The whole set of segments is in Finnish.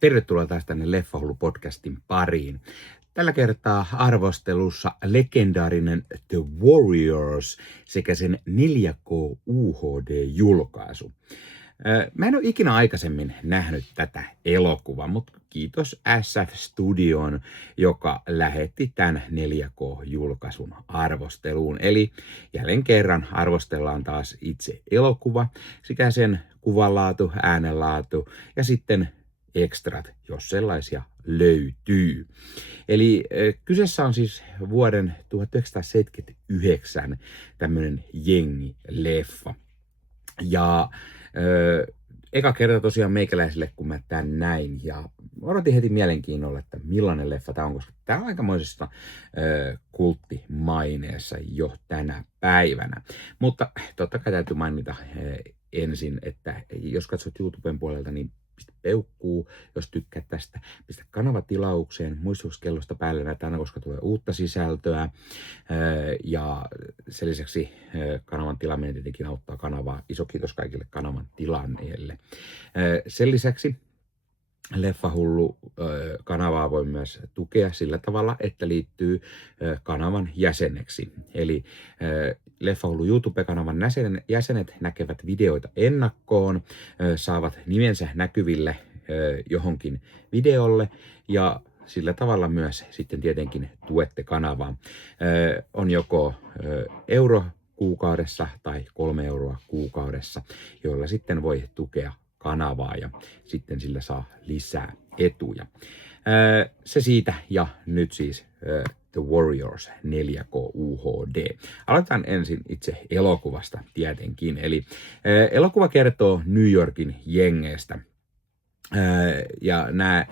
Tervetuloa taas tänne Leffahullu-podcastin pariin. Tällä kertaa arvostelussa legendaarinen The Warriors sekä sen 4K UHD-julkaisu. Mä en ole ikinä aikaisemmin nähnyt tätä elokuvaa, mutta kiitos SF Studion, joka lähetti tämän 4K-julkaisun arvosteluun. Eli jälleen kerran arvostellaan taas itse elokuva, sekä sen kuvanlaatu, äänenlaatu ja sitten ekstrat, jos sellaisia löytyy. Eli kyseessä on siis vuoden 1979 tämmöinen jengileffa. Ja eka kerta tosiaan meikäläisille, kun mä tän näin, ja odotin heti mielenkiinnolla, että millainen leffa tää on, koska tää on aikamoisessa kulttimaineessa jo tänä päivänä. Mutta totta kai täytyy mainita ensin, että jos katsot YouTuben puolelta, niin pistä peukkuu, jos tykkäät tästä. Pistä kanava tilaukseen, muistutuskellosta päälle näitä aina, koska tulee uutta sisältöä. Ja sen lisäksi kanavan tilaaminen tietenkin auttaa kanavaa. Iso kiitos kaikille kanavan tilanneille. Sen lisäksi Leffahullu-kanavaa voi myös tukea sillä tavalla, että liittyy kanavan jäseneksi. Eli Leffahullu YouTube-kanavan jäsenet näkevät videoita ennakkoon, saavat nimensä näkyville johonkin videolle ja sillä tavalla myös sitten tietenkin tuette kanavaa. On joko euro kuukaudessa tai 3 euroa kuukaudessa, joilla sitten voi tukea kanavaa ja sitten sillä saa lisää etuja. Se siitä, ja nyt siis The Warriors 4K UHD. Aloitetaan ensin itse elokuvasta tietenkin. Eli elokuva kertoo New Yorkin jengeistä. Ja nämä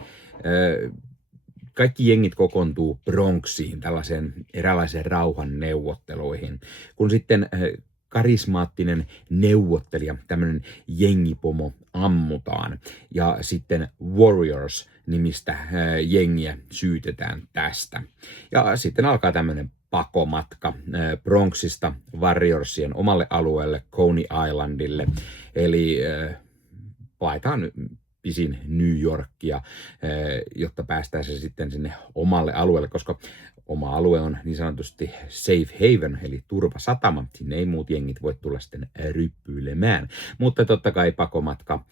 kaikki jengit kokoontuu Bronxiin, tällaiseen eräänlaiseen rauhan neuvotteluihin, kun sitten karismaattinen neuvottelija, tämmöinen jengipomo ammutaan, ja sitten Warriors-nimistä jengiä syytetään tästä. Ja sitten alkaa tämmöinen pakomatka Bronxista Warriorsien omalle alueelle, Coney Islandille, eli paetaan pisin New Yorkia, jotta päästään se sitten sinne omalle alueelle, koska oma alue on niin sanotusti safe haven, eli turvasatama. Sinne ei muut jengit voi tulla sitten ryppyilemään. Mutta totta kai pakomatka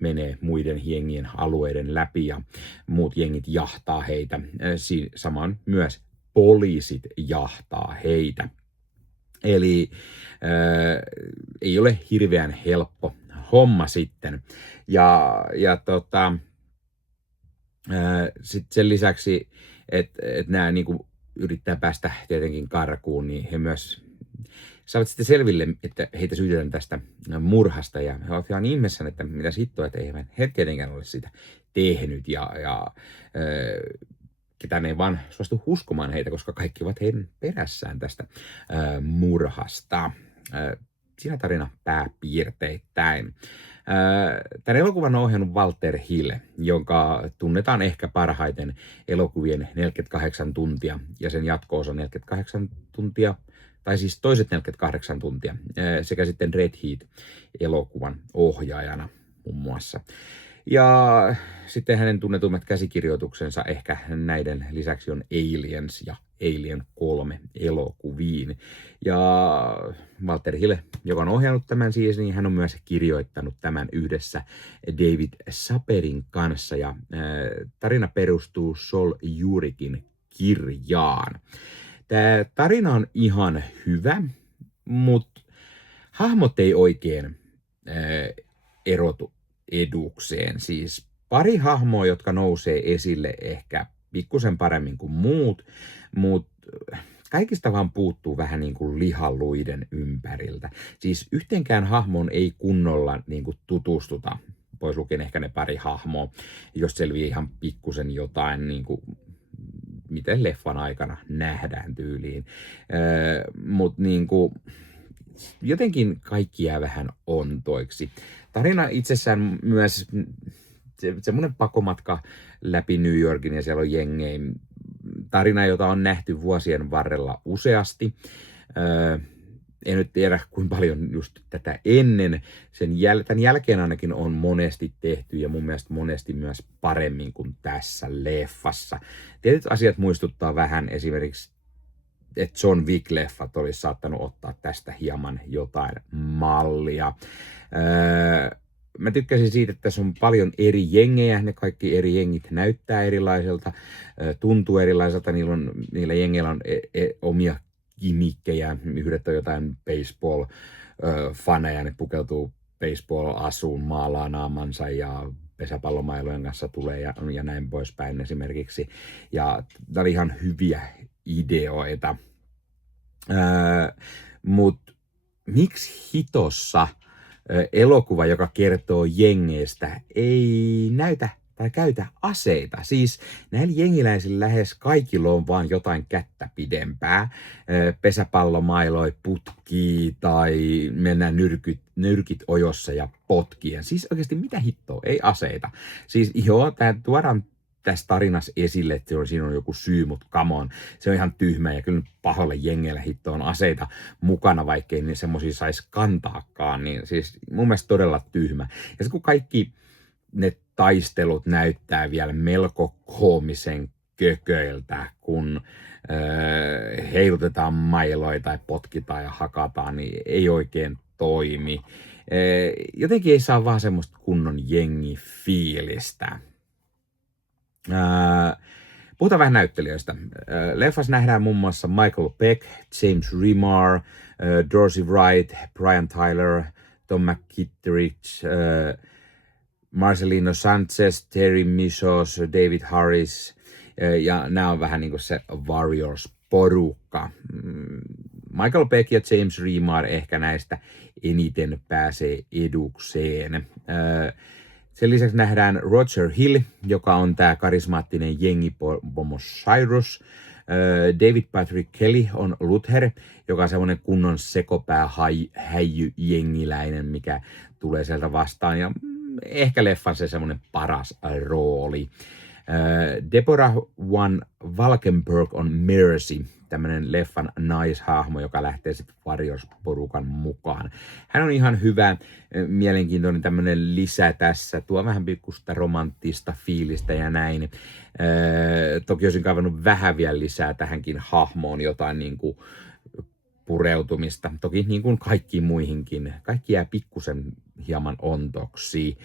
menee muiden jengien alueiden läpi ja muut jengit jahtaa heitä. Samoin myös poliisit jahtaa heitä. Eli ei ole hirveän helppo homma sitten. Sitten sen lisäksi, että nämä niinku yrittää päästä tietenkin karkuun, niin he myös saavat sitten selville, että heitä syytetään tästä murhasta, ja he ovat ihan ihmeessään, että mitä hittoa, että eivät he tietenkään ole sitä tehnyt, ja ketään ei vaan suostu uskomaan heitä, koska kaikki ovat heidän perässään tästä murhasta. Siinä tarina pääpiirteittäin. Tämän elokuvan on ohjannut Walter Hill, jonka tunnetaan ehkä parhaiten elokuvien 48 tuntia ja sen jatko-osa 48 tuntia, tai siis toiset 48 tuntia, sekä sitten Red Heat-elokuvan ohjaajana muun muassa. Ja sitten hänen tunnetummat käsikirjoituksensa ehkä näiden lisäksi on Aliens ja Alien 3 elokuviin. Ja Walter Hill, joka on ohjannut tämän siis, niin hän on myös kirjoittanut tämän yhdessä David Saperin kanssa. Ja tarina perustuu Sol Jurikin kirjaan. Tämä tarina on ihan hyvä, mutta hahmot ei oikein erotu edukseen. Siis pari hahmoa, jotka nousee esille ehkä pikkusen paremmin kuin muut, mutta kaikista vaan puuttuu vähän niin kuin lihaluiden ympäriltä. Siis yhteenkään hahmoon ei kunnolla niin kuin tutustuta, pois lukien ehkä ne pari hahmoa, jos selviää ihan pikkusen jotain, niin kuin miten leffan aikana nähdään tyyliin. Mutta niin kuin jotenkin kaikki jää vähän ontoiksi. Tarina itsessään myös semmoinen pakomatka läpi New Yorkin, ja siellä on jengejä. Tarina, jota on nähty vuosien varrella useasti. en nyt tiedä kuinka paljon just tätä ennen, tämän jälkeen ainakin on monesti tehty ja mun mielestä monesti myös paremmin kuin tässä leffassa. Tietyt asiat muistuttaa vähän esimerkiksi, että John Wick-leffat olisi saattanut ottaa tästä hieman jotain mallia. Mä tykkäsin siitä, että tässä on paljon eri jengejä, ne kaikki eri jengit näyttää erilaiselta, tuntuu erilaiselta, niillä jengeillä on omia gimikkejä, yhdet on jotain baseball-faneja, ne pukeutuu baseball-asuun, maalaa naamansa ja pesäpallomailojen kanssa tulee ja näin poispäin esimerkiksi. Ja nämä oli ihan hyviä ideoita. Mutta miksi hitossa elokuva, joka kertoo jengeistä, ei näytä tai käytä aseita? Siis näillä jengiläisillä lähes kaikilla on vaan jotain kättä pidempää. Pesäpallomailoi putkii tai mennään nyrkit ojossa ja potkien. Siis oikeasti mitä hittoa? Ei aseita. Siis joo, tämä tuodaan tässä tarinassa esille, että siinä on joku syy, mutta come on, se on ihan tyhmä ja kyllä pahoille jengeillä hitto on aseita mukana, vaikkei niin semmoisia saisi kantaakaan, niin siis mun mielestä todella tyhmä. Ja sitten kun kaikki ne taistelut näyttää vielä melko koomisen kököiltä, kun heilutetaan mailoja tai potkitaan ja hakataan, niin ei oikein toimi. Jotenkin ei saa vaan semmoista kunnon jengifiilistä. Puhutaan vähän näyttelijöistä. Leffassa nähdään muun muassa Michael Peck, James Remar, Dorsey Wright, Brian Tyler, Tom McKittrick, Marcelino Sanchez, Terry Michos, David Harris, ja nämä on vähän niin kuin se Warriors-porukka. Michael Peck ja James Remar ehkä näistä eniten pääsee edukseen. Sen lisäksi nähdään Roger Hill, joka on tämä karismaattinen jengipomo Cyrus. David Patrick Kelly on Luther, joka on semmoinen kunnon sekopää häijy-jengiläinen, mikä tulee sieltä vastaan. Ja ehkä leffan se semmoinen paras rooli. Deborah Van Valkenburg on Mercy, tämmöinen leffan naishahmo, joka lähtee sitten Warriors-porukan mukaan. Hän on ihan hyvä, mielenkiintoinen tämmöinen lisä tässä, tuo vähän pikkusta romanttista fiilistä ja näin. Toki olisin kaivannut vähän vielä lisää tähänkin hahmoon, jotain niin kuin pureutumista. Toki niin kuin kaikkiin muihinkin. Kaikki jää pikkusen hieman ontoksi.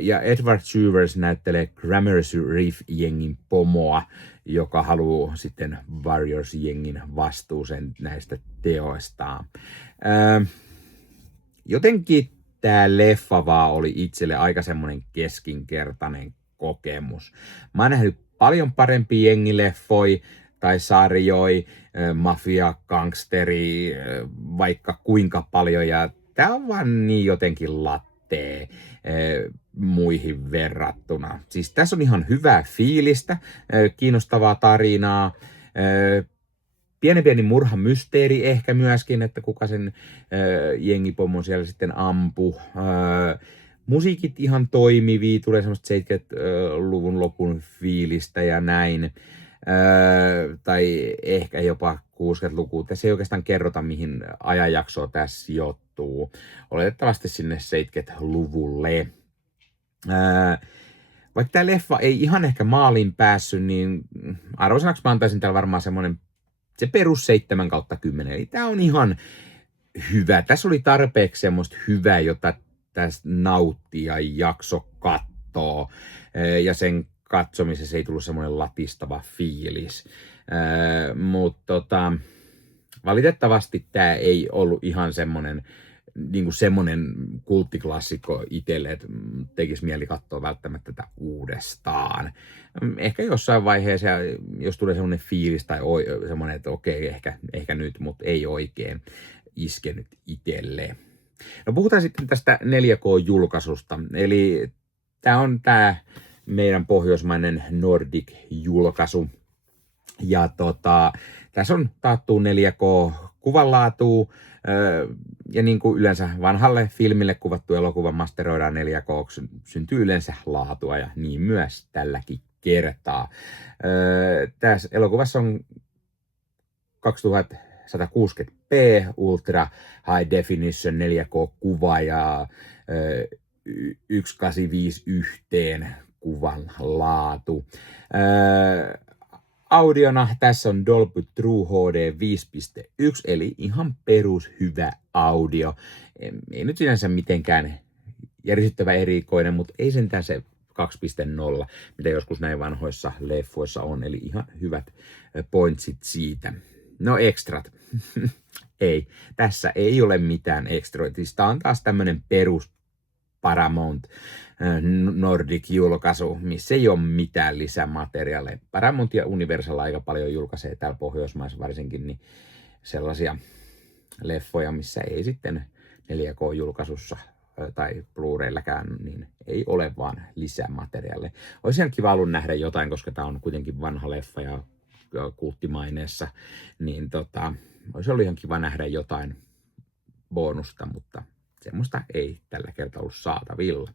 Ja Edward Shivers näyttelee Gramercy Reef-jengin pomoa, joka haluaa sitten Warriors-jengin vastuuseen näistä teoistaan. Jotenkin tämä leffa vaan oli itselle aika semmoinen keskinkertainen kokemus. Mä oon nähnyt paljon parempia jengileffoja tai sarjoi, mafia, gangsteri, vaikka kuinka paljon, ja tää on vaan niin jotenkin lattee muihin verrattuna. Siis tässä on ihan hyvää fiilistä, kiinnostavaa tarinaa, pieni murhamysteeri ehkä myöskin, että kuka sen jengipomon siellä sitten ampui. Musiikit ihan toimivia, tulee semmoista 70-luvun lopun fiilistä ja näin. Tai ehkä jopa 60-lukua. Tässä ei oikeastaan kerrota, mihin ajanjaksoa tässä sijoittuu. Oletettavasti sinne 70-luvulle. Vaikka tämä leffa ei ihan ehkä maaliin päässyt, niin arvosanaksi mä antaisin täällä varmaan semmoinen se perus 7/10. Eli tämä on ihan hyvä. Tässä oli tarpeeksi semmoista hyvää, jota tästä nauttii ja jakso kattoo. Ja sen katsomisessa ei tullut semmoinen latistava fiilis. Mutta valitettavasti tämä ei ollut ihan semmoinen niinku semmoinen kulttiklassikko itselle, että tekisi mieli katsoa välttämättä tätä uudestaan. Ehkä jossain vaiheessa, jos tulee semmoinen fiilis tai semmoinen, että okei, ehkä nyt, mutta ei oikein iskenyt itselle. No puhutaan sitten tästä 4K-julkaisusta. Eli tämä on tämä meidän pohjoismainen Nordic-julkaisu. Ja tässä on taattu 4K-kuvanlaatu. Ja niin kuin yleensä vanhalle filmille kuvattu elokuva masteroidaan 4K, syntyy yleensä laatua ja niin myös tälläkin kertaa. Tässä elokuvassa on 2160 Ultra High Definition 4K-kuva ja 185 yhteen kuvan laatu. Audiona tässä on Dolby True HD 5.1, eli ihan perushyvä audio. Ei nyt sinänsä mitenkään järisyttävä erikoinen, mutta ei sentään se 2.0, mitä joskus näin vanhoissa leffoissa on, eli ihan hyvät pointsit siitä. No ekstrat. Ei, tässä ei ole mitään ekstroita. Tämä on taas tämmönen perus Paramount Nordic-julkaisu, missä ei ole mitään lisämateriaaleja. Paramount ja Universal aika paljon julkaisee täällä Pohjoismaissa varsinkin niin sellaisia leffoja, missä ei sitten 4K-julkaisussa tai Blu-raylläkään, niin ei ole vaan lisämateriaaleja. Olisi ihan kiva ollut nähdä jotain, koska tämä on kuitenkin vanha leffa ja kulttimaineessa, niin olisi ollut ihan kiva nähdä jotain bonusta, mutta semmoista ei tällä kertaa ollut saatavilla.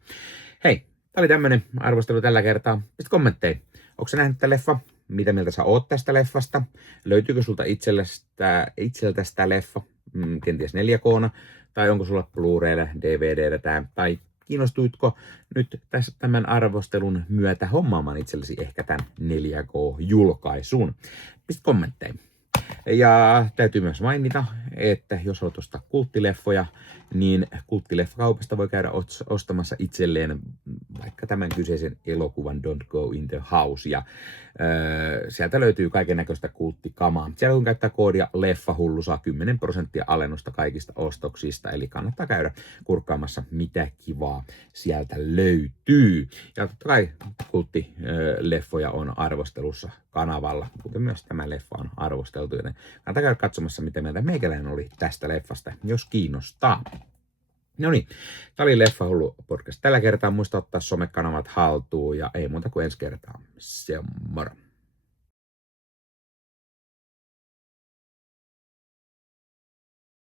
Hei, tää oli tämmönen arvostelu tällä kertaa. Pistä kommentteja. Onko sä nähnyt tätä leffa? Mitä mieltä sä oot tästä leffasta? Löytyykö sulta itseltäsi tää leffa? Kenties 4K:na? Tai onko sulla Blu-raylla, DVDllä tää? Tai kiinnostuitko nyt tässä tämän arvostelun myötä hommaamaan itsellesi ehkä tämän 4K-julkaisun? Pistä kommentteja. Ja täytyy myös mainita, että jos haluat ostaa kulttileffoja, niin kulttileffakaupasta voi käydä ostamassa itselleen vaikka tämän kyseisen elokuvan Don't Go in the House. Ja sieltä löytyy kaiken näköistä kulttikamaa. Siellä kun käyttää koodia LEFFAHULLU saa 10% alennusta kaikista ostoksista, eli kannattaa käydä kurkkaamassa mitä kivaa sieltä löytyy. Ja totta kai kulttileffoja on arvostelussa kanavalla, kuten myös tämä leffa on arvosteltu, joten kannattaa käydä katsomassa, mitä mieltä meikäläinen oli tästä leffasta, jos kiinnostaa. No niin, tämä oli Leffahullu podcast tällä kertaa. Muista ottaa somekanavat haltuun ja ei muuta kuin ensi kertaa. Se on moro.